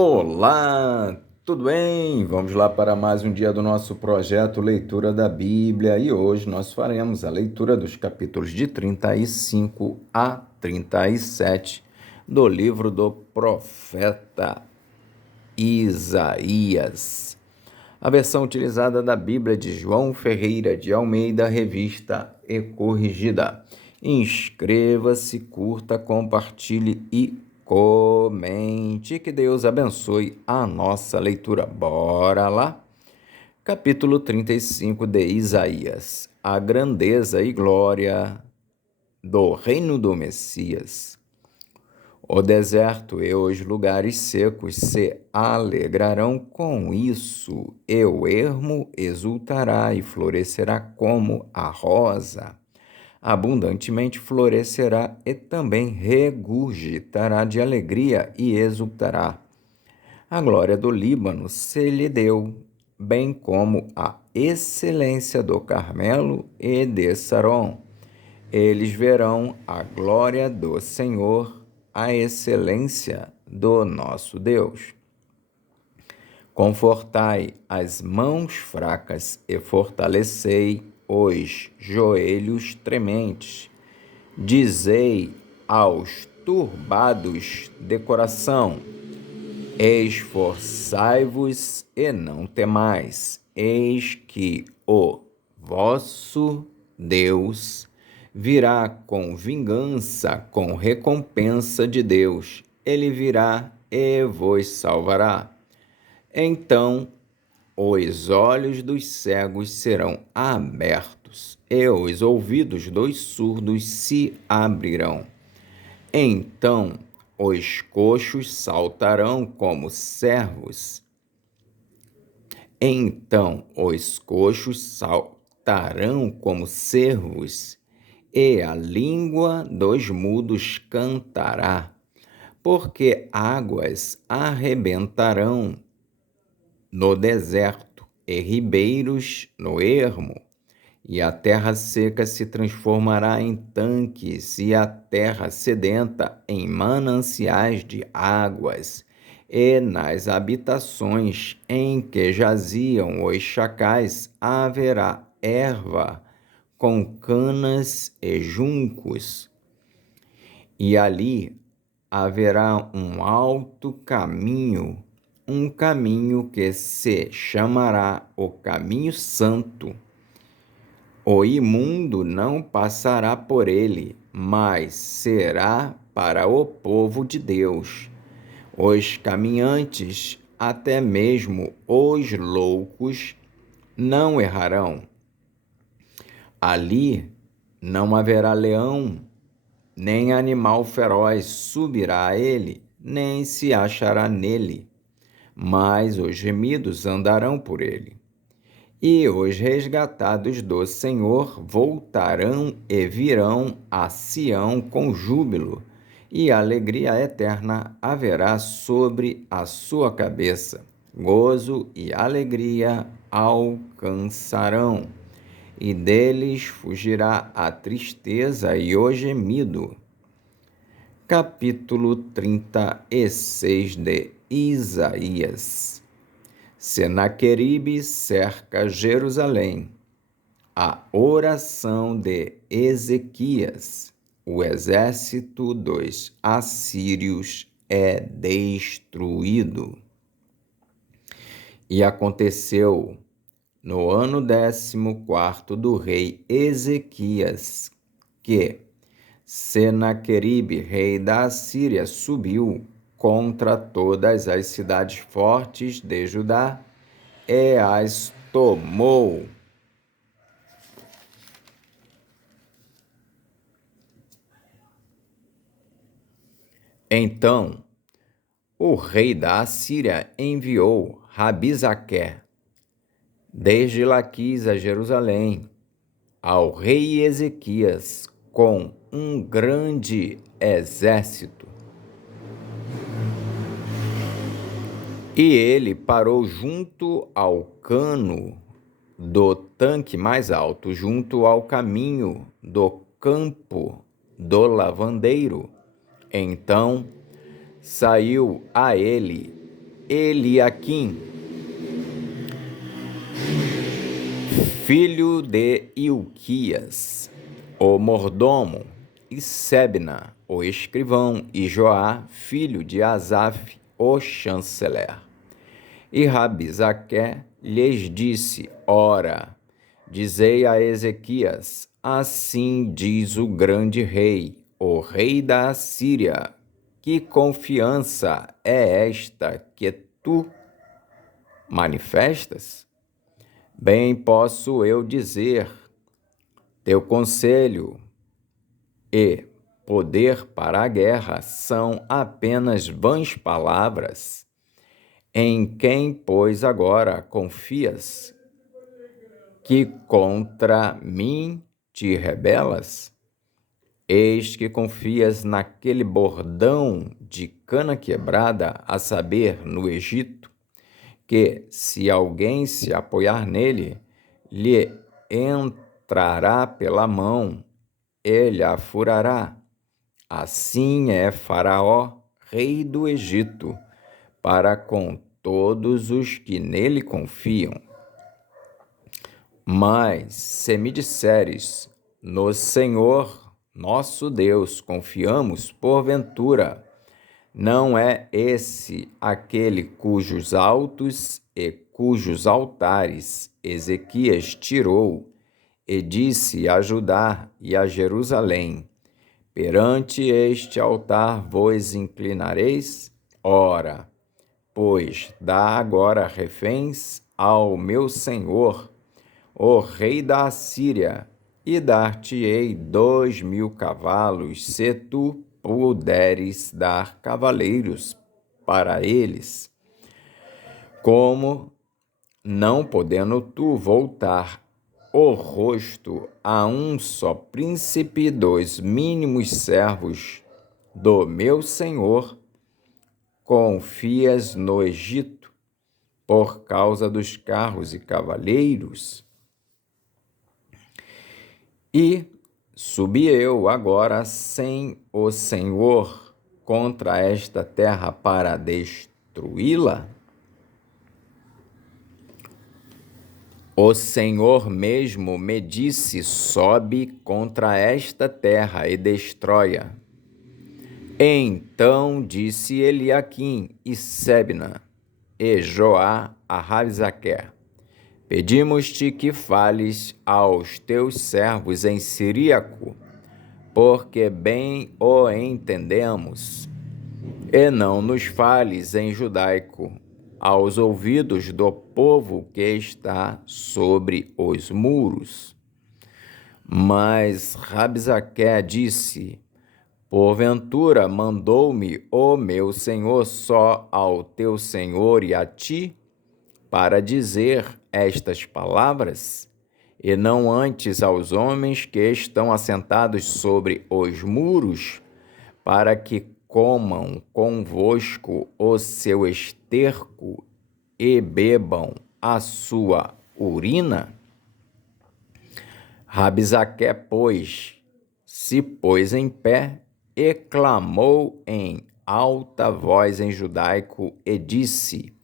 Olá, tudo bem? Vamos lá para mais um dia do nosso projeto Leitura da Bíblia e hoje nós faremos a leitura dos capítulos de 35 a 37 do livro do profeta Isaías. A versão utilizada da Bíblia de João Ferreira de Almeida, revista e corrigida. Inscreva-se, curta, compartilhe e comente. Que Deus abençoe a nossa leitura. Bora lá? Capítulo 35 de Isaías. A grandeza e glória do reino do Messias. O deserto e os lugares secos se alegrarão com isso, e o ermo exultará e florescerá como a rosa. Abundantemente florescerá e também regurgitará de alegria e exultará. A glória do Líbano se lhe deu, bem como a excelência do Carmelo e de Saron. Eles verão a glória do Senhor, a excelência do nosso Deus. Confortai as mãos fracas e fortalecei os joelhos trementes. Dizei aos turbados de coração: esforçai-vos e não temais, eis que o vosso Deus virá com vingança, com recompensa de Deus. Ele virá e vos salvará. Então os olhos dos cegos serão abertos e os ouvidos dos surdos se abrirão. Então os coxos saltarão como servos. Então os coxos saltarão como cervos, e a língua dos mudos cantará, porque águas arrebentarão no deserto e ribeiros no ermo, e a terra seca se transformará em tanques, e a terra sedenta em mananciais de águas, e nas habitações em que jaziam os chacais haverá erva com canas e juncos, e ali haverá um alto caminho, um caminho que se chamará o caminho santo. O imundo não passará por ele, mas será para o povo de Deus. Os caminhantes, até mesmo os loucos, não errarão. Ali não haverá leão, nem animal feroz subirá a ele, nem se achará nele, mas os gemidos andarão por ele. E os resgatados do Senhor voltarão e virão a Sião com júbilo, e alegria eterna haverá sobre a sua cabeça. Gozo e alegria alcançarão, e deles fugirá a tristeza e o gemido. Capítulo 36 de Isaías. Senaqueribe cerca Jerusalém. A oração de Ezequias. O exército dos assírios é destruído. E aconteceu no ano 14º do rei Ezequias, que Senaqueribe, rei da Assíria, subiu contra todas as cidades fortes de Judá e as tomou. Então o rei da Assíria enviou Rabizaque, desde Laquis a Jerusalém, ao rei Ezequias com um grande exército. E ele parou junto ao cano do tanque mais alto, junto ao caminho do campo do lavandeiro. Então saiu a ele Eliaquim, filho de Ilquias, o mordomo, e Sebna, o escrivão, e Joá, filho de Asaf, o chanceler. E Rabizaque lhes disse: Ora, dizei a Ezequias, assim diz o grande rei, o rei da Assíria, que confiança é esta que tu manifestas? Bem posso eu dizer, teu conselho e poder para a guerra são apenas vãs palavras. Em quem, pois, agora confias, que contra mim te rebelas? Eis que confias naquele bordão de cana quebrada, a saber, no Egito, que, se alguém se apoiar nele, lhe entrará pela mão, ele a furará. Assim é Faraó, rei do Egito, para com todos os que nele confiam. Mas, se me disseres, no Senhor nosso Deus confiamos, porventura, não é esse aquele cujos altos e cujos altares Ezequias tirou e disse a Judá e a Jerusalém: perante este altar vos inclinareis? Ora, pois dá agora reféns ao meu senhor, o rei da Assíria, e dar-te-ei 2.000 cavalos, se tu puderes dar cavaleiros para eles. Como, não podendo tu voltar o rosto a um só príncipe dos mínimos servos do meu senhor, confias no Egito por causa dos carros e cavaleiros? E subi eu agora sem o Senhor contra esta terra para destruí-la? O Senhor mesmo me disse: sobe contra esta terra e destrói-a. Então disse Eliaquim e Sebna e Joá a Rabizaque: pedimos-te que fales aos teus servos em siríaco, porque bem o entendemos, e não nos fales em judaico, aos ouvidos do povo que está sobre os muros. Mas Rabizaque disse: porventura mandou-me o meu senhor só ao teu senhor e a ti, para dizer estas palavras, e não antes aos homens que estão assentados sobre os muros, para que comam convosco o seu esterco e bebam a sua urina? Rabizaque, pois, se pôs em pé e clamou em alta voz em judaico e disse: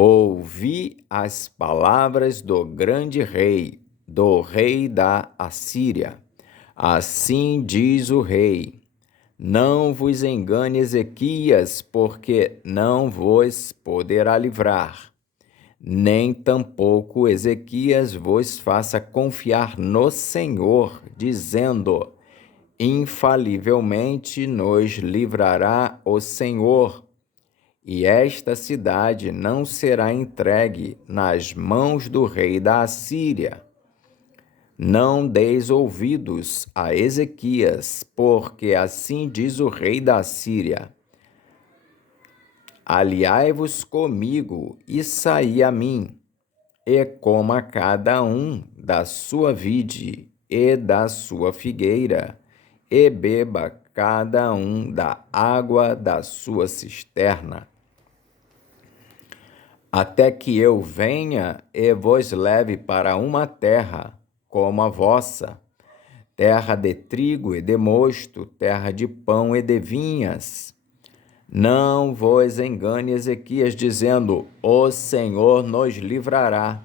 ouvi as palavras do grande rei, do rei da Assíria. Assim diz o rei: não vos engane Ezequias, porque não vos poderá livrar, nem tampouco Ezequias vos faça confiar no Senhor, dizendo: infalivelmente nos livrará o Senhor, e esta cidade não será entregue nas mãos do rei da Assíria. Não deis ouvidos a Ezequias, porque assim diz o rei da Assíria: aliai-vos comigo e saí a mim, e coma cada um da sua vide e da sua figueira, e beba cada um da água da sua cisterna, até que eu venha e vos leve para uma terra como a vossa, terra de trigo e de mosto, terra de pão e de vinhas. Não vos engane Ezequias, dizendo: o Senhor nos livrará.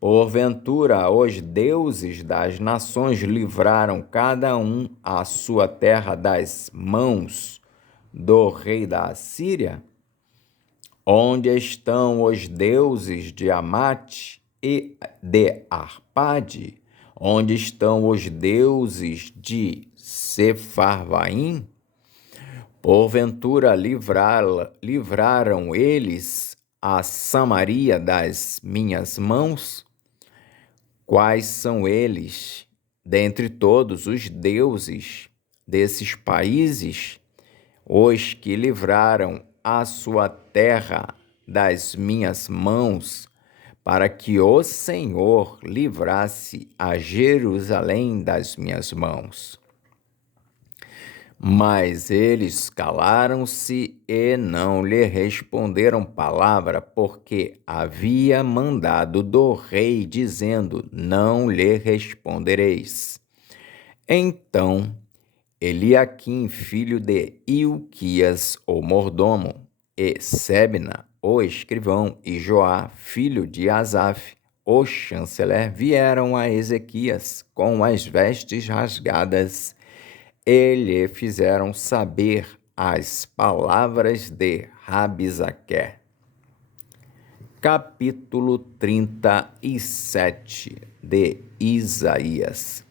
Porventura, os deuses das nações livraram cada um a sua terra das mãos do rei da Assíria? Onde estão os deuses de Amate e de Arpade? Onde estão os deuses de Sefarvaim? Porventura livraram eles a Samaria das minhas mãos? Quais são eles, dentre todos os deuses desses países, os que livraram a sua terra das minhas mãos, para que o Senhor livrasse a Jerusalém das minhas mãos? Mas eles calaram-se e não lhe responderam palavra, porque havia mandado do rei, dizendo: não lhe respondereis. Então Eliaquim, filho de Ilquias, o mordomo, e Sebna, o escrivão, e Joá, filho de Asaf, o chanceler, vieram a Ezequias com as vestes rasgadas e lhe fizeram saber as palavras de Rabizaque. Capítulo 37 de Isaías.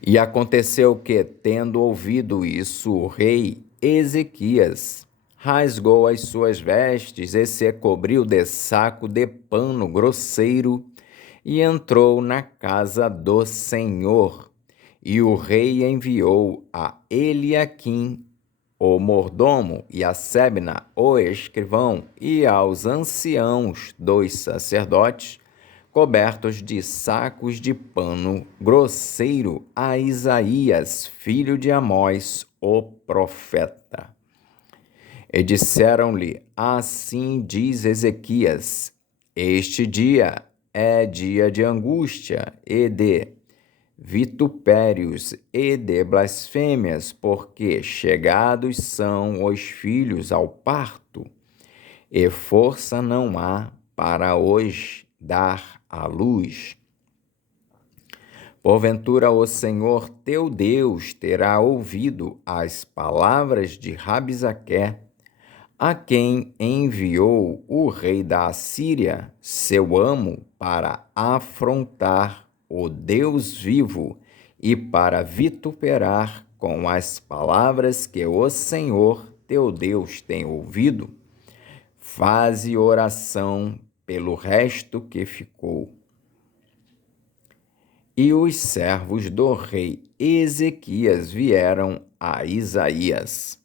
E aconteceu que, tendo ouvido isso, o rei Ezequias rasgou as suas vestes e se cobriu de saco de pano grosseiro e entrou na casa do Senhor. E o rei enviou a Eliaquim, o mordomo, e a Sebna, o escrivão, e aos anciãos dos sacerdotes, cobertos de sacos de pano grosseiro, a Isaías, filho de Amós, o profeta. E disseram-lhe: assim diz Ezequias: este dia é dia de angústia e de vitupérios e de blasfêmias, porque chegados são os filhos ao parto, e força não há para os dar à luz. Porventura o Senhor teu Deus terá ouvido as palavras de Rabizaque, a quem enviou o rei da Assíria, seu amo, para afrontar o Deus vivo e para vituperar com as palavras que o Senhor teu Deus tem ouvido? Faze oração pelo resto que ficou. E os servos do rei Ezequias vieram a Isaías.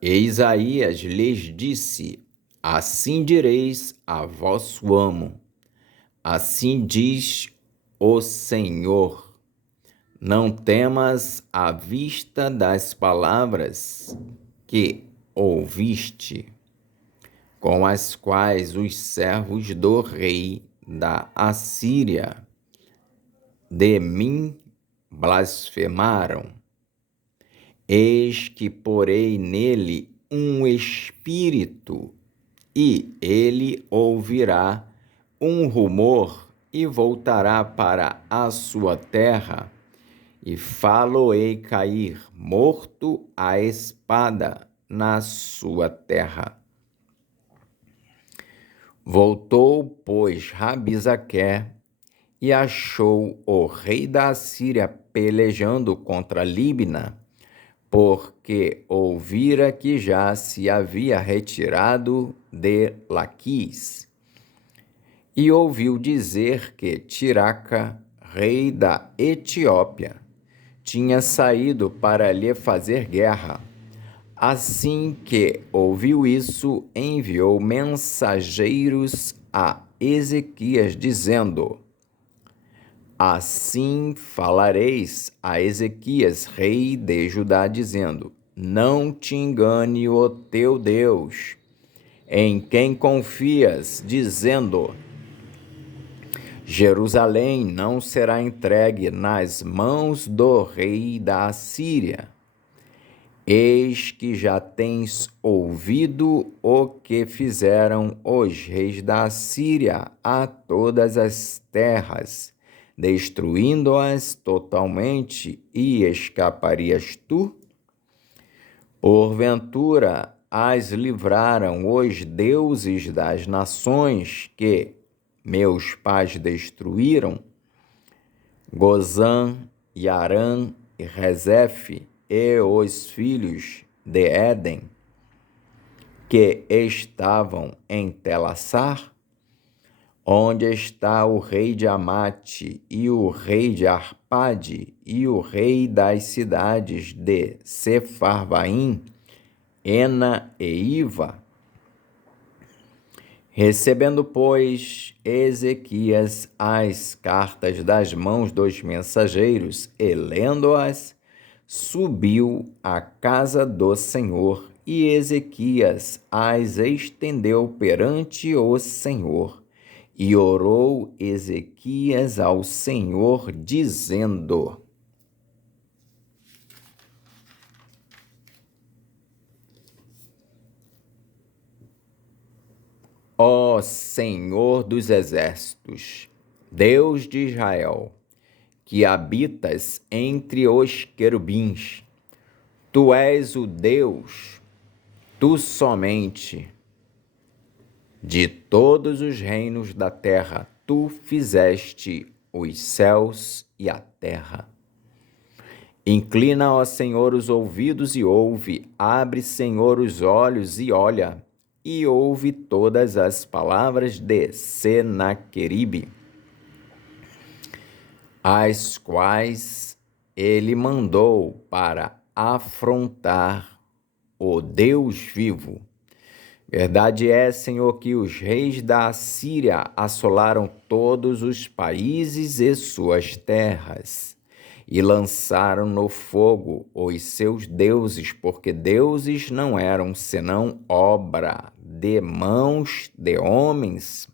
E Isaías lhes disse: assim direis a vosso amo: assim diz o Senhor, não temas à vista das palavras que ouviste, com as quais os servos do rei da Assíria de mim blasfemaram. Eis que porei nele um espírito, e ele ouvirá um rumor e voltará para a sua terra, e fá-lo-ei cair morto à espada na sua terra. Voltou, pois, Rabizaque e achou o rei da Assíria pelejando contra Líbina, porque ouvira que já se havia retirado de Laquis. E ouviu dizer que Tiraca, rei da Etiópia, tinha saído para lhe fazer guerra. Assim que ouviu isso, enviou mensageiros a Ezequias, dizendo: assim falareis a Ezequias, rei de Judá, dizendo: não te engane o teu Deus, em quem confias, dizendo: Jerusalém não será entregue nas mãos do rei da Assíria. Eis que já tens ouvido o que fizeram os reis da Assíria a todas as terras, destruindo-as totalmente, e escaparias tu? Porventura as livraram os deuses das nações que meus pais destruíram? Gozã, e Arã, e Rezefe, e os filhos de Éden, que estavam em Telassar? Onde está o rei de Amate, e o rei de Arpade, e o rei das cidades de Sefarvaim, Ena e Iva? Recebendo, pois, Ezequias as cartas das mãos dos mensageiros e lendo-as, subiu à casa do Senhor, e Ezequias as estendeu perante o Senhor. E orou Ezequias ao Senhor, dizendo: Ó Senhor dos exércitos, Deus de Israel, que habitas entre os querubins, tu és o Deus, tu somente, de todos os reinos da terra. Tu fizeste os céus e a terra. Inclina, ó Senhor, os ouvidos e ouve, abre, Senhor, os olhos e olha, e ouve todas as palavras de Senaqueribe, as quais ele mandou para afrontar o Deus vivo. Verdade é, Senhor, que os reis da Assíria assolaram todos os países e suas terras, e lançaram no fogo os seus deuses, porque deuses não eram senão obra de mãos de homens,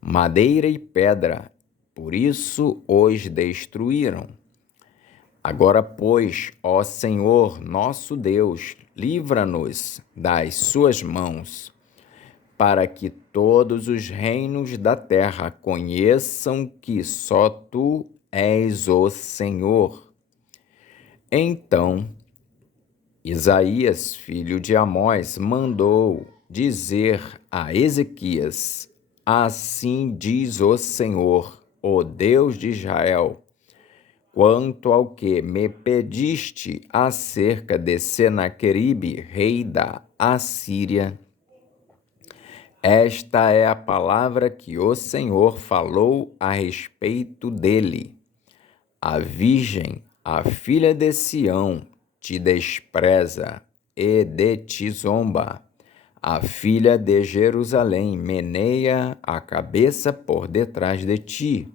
madeira e pedra, por isso os destruíram. Agora, pois, ó Senhor nosso Deus, livra-nos das suas mãos, para que todos os reinos da terra conheçam que só tu és o Senhor. Então, Isaías, filho de Amós, mandou dizer a Ezequias: Assim diz o Senhor, o Deus de Israel, quanto ao que me pediste acerca de Senaqueribe, rei da Assíria, esta é a palavra que o Senhor falou a respeito dele. A virgem, a filha de Sião, te despreza e de ti zomba. A filha de Jerusalém meneia a cabeça por detrás de ti.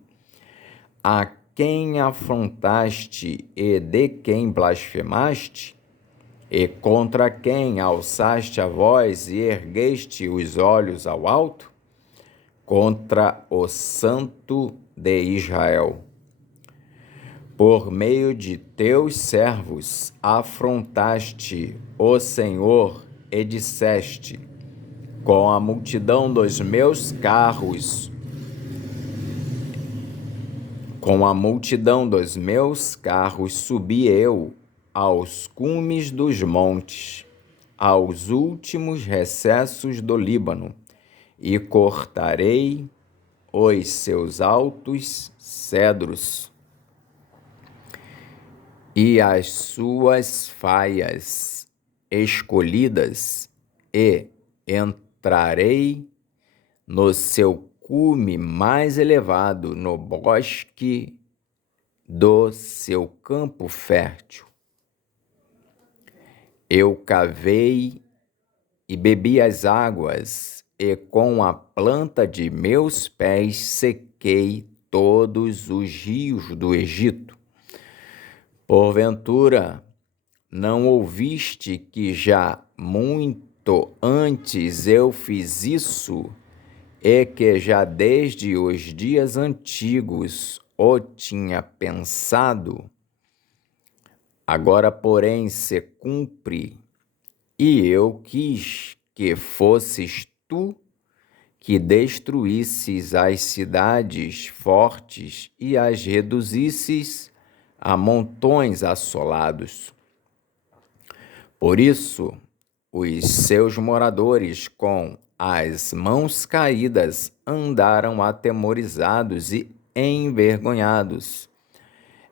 A quem afrontaste e de quem blasfemaste? E contra quem alçaste a voz e ergueste os olhos ao alto? Contra o Santo de Israel. Por meio de teus servos afrontaste o Senhor e disseste: com a multidão dos meus carros, subi eu aos cumes dos montes, aos últimos recessos do Líbano, e cortarei os seus altos cedros e as suas faias escolhidas, e entrarei no seu cume mais elevado, no bosque do seu campo fértil. Eu cavei e bebi as águas, e com a planta de meus pés sequei todos os rios do Egito. Porventura, não ouviste que já muito antes eu fiz isso, e que já desde os dias antigos o tinha pensado, agora, porém, se cumpre, e eu quis que fosses tu que destruísses as cidades fortes e as reduzisses a montões assolados. Por isso, os seus moradores, com as mãos caídas, andaram atemorizados e envergonhados.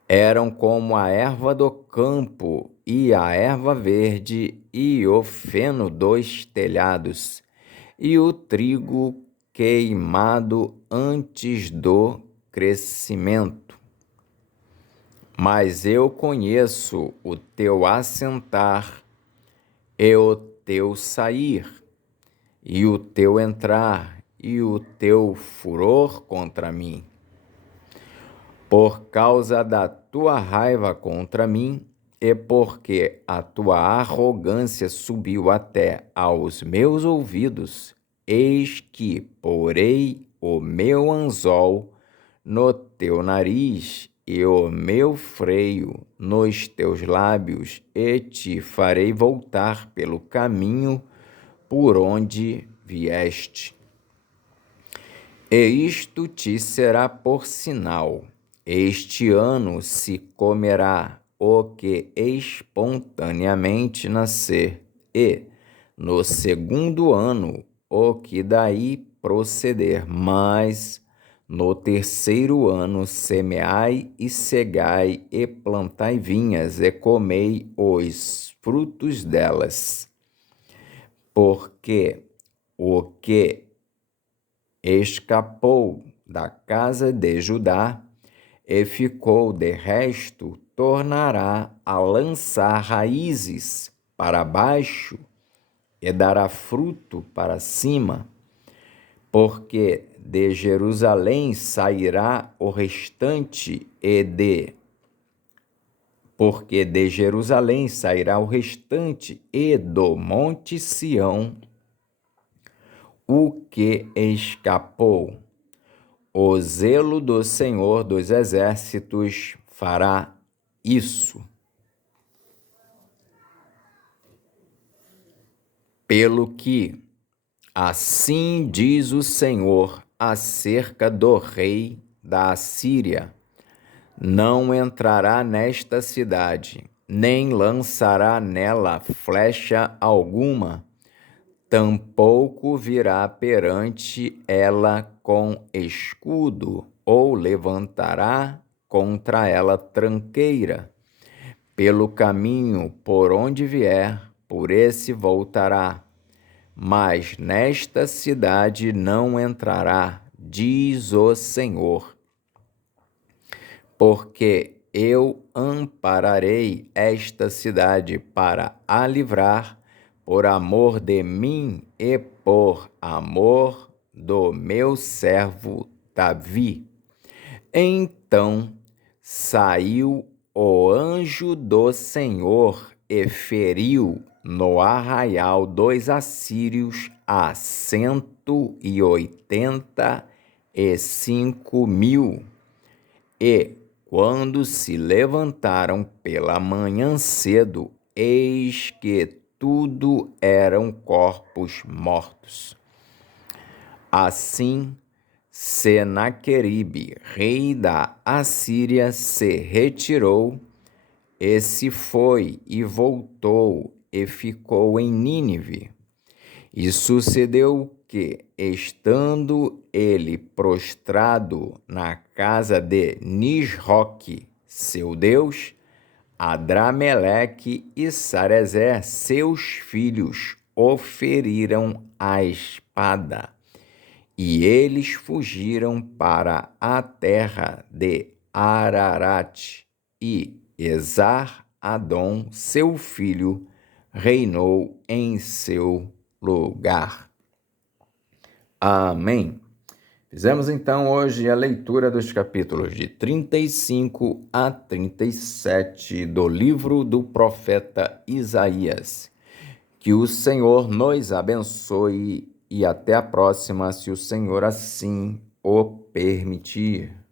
Eram como a erva do campo e a erva verde e o feno dos telhados e o trigo queimado antes do crescimento. Mas eu conheço o teu assentar e o teu sair, e o teu entrar, e o teu furor contra mim. Por causa da tua raiva contra mim, e porque a tua arrogância subiu até aos meus ouvidos, eis que porei o meu anzol no teu nariz e o meu freio nos teus lábios, e te farei voltar pelo caminho por onde vieste. E isto te será por sinal: este ano se comerá o que espontaneamente nascer, e no segundo ano o que daí proceder, mas no terceiro ano semeai e cegai e plantai vinhas e comei os frutos delas. Porque o que escapou da casa de Judá e ficou de resto, tornará a lançar raízes para baixo e dará fruto para cima, porque de Jerusalém sairá o restante e do monte Sião o que escapou. O zelo do Senhor dos Exércitos fará isso. Pelo que, assim diz o Senhor acerca do rei da Assíria: não entrará nesta cidade, nem lançará nela flecha alguma, tampouco virá perante ela com escudo, ou levantará contra ela tranqueira. Pelo caminho por onde vier, por esse voltará. Mas nesta cidade não entrará, diz o Senhor. Porque eu ampararei esta cidade para a livrar, por amor de mim e por amor do meu servo Davi. Então saiu o anjo do Senhor e feriu no arraial dos assírios a 185.000. E quando se levantaram pela manhã cedo, eis que tudo eram corpos mortos. Assim, Senaqueribe, rei da Assíria, se retirou, e se foi e voltou e ficou em Nínive. E sucedeu que, estando ele prostrado na casa de Nisroque, seu deus, Adrameleque e Sarezer, seus filhos, o feriram à espada, e eles fugiram para a terra de Ararat, e Esar-Adom, seu filho, reinou em seu lugar. Amém. Fizemos então hoje a leitura dos capítulos de 35 a 37 do livro do profeta Isaías. Que o Senhor nos abençoe e até a próxima, se o Senhor assim o permitir.